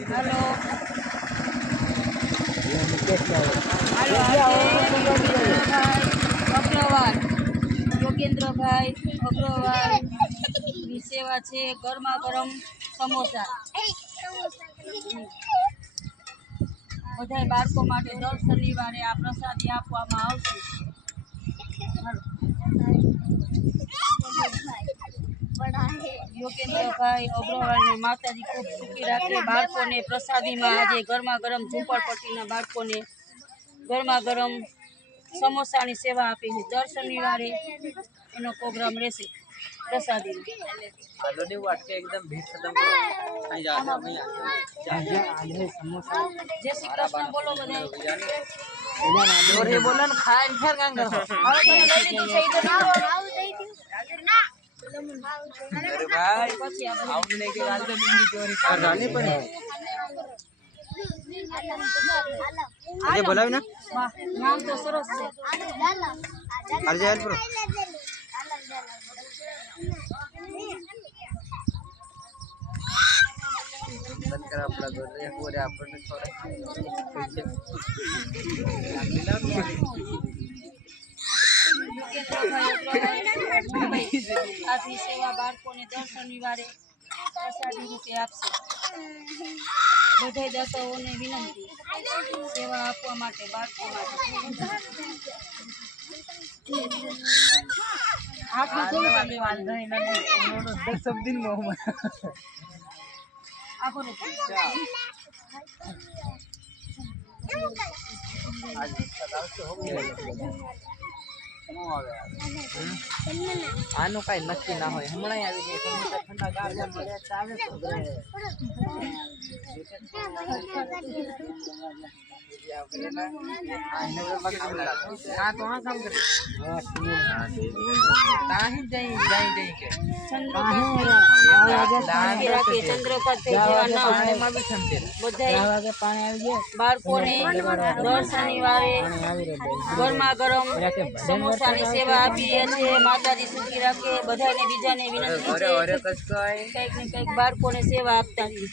Hello Yogendra भाई अग्रवाल सेवा है गरमा गरम समोसा बधाई बाळको माटे दर शनिवारे आ प्रसादी आपवामां आवशे। योगेंद्र भाई अग्रवाल ने माताजी खूब सुखी राखे। बाळको ने प्रसादी में आज गरमा गरम झूंपड़पट्टी बाळको ने गरमा गरम समोसा की सेवा आपी है। दर शनिवारे एनो प्रोग्राम रहेशे प्रसादी में। एकदम भीड़ खत्म जय श्री कृष्ण बोलो बधाई। और ये बोलो ना खाए फिर क्या करो अरे भाई आपने के गाल तो बिंदी चोरी कर जाने पड़े अरे बोला ना नाम तो सरस है अरे जाल प्रो बंद कर अपना दो रे पूरे अपन थोड़ा आज सेवा बाळको ने दर शनिवारे प्रसादी रूपे आपशे। बधाई दर्शकोने विनंती सेवा आपवा माटे बाळको माटे हाथ में कोण लेवानो सब दिन मोह आपो रे आज सदा से हो गया આનું કઈ નક્કી ના હોય હમણાં આવી ગઈ ઠંડા ગાર જેમ મળે ચાલે બાળકોને દર શનિવારે ગરમા ગરમ સમોસાની સેવા આપીએ છીએ। માતાજી સુખી રાખે। બધાને બીજાને વિનંતી છે કંઈક ને કંઈક બાળકોને સેવા આપતા રહીએ।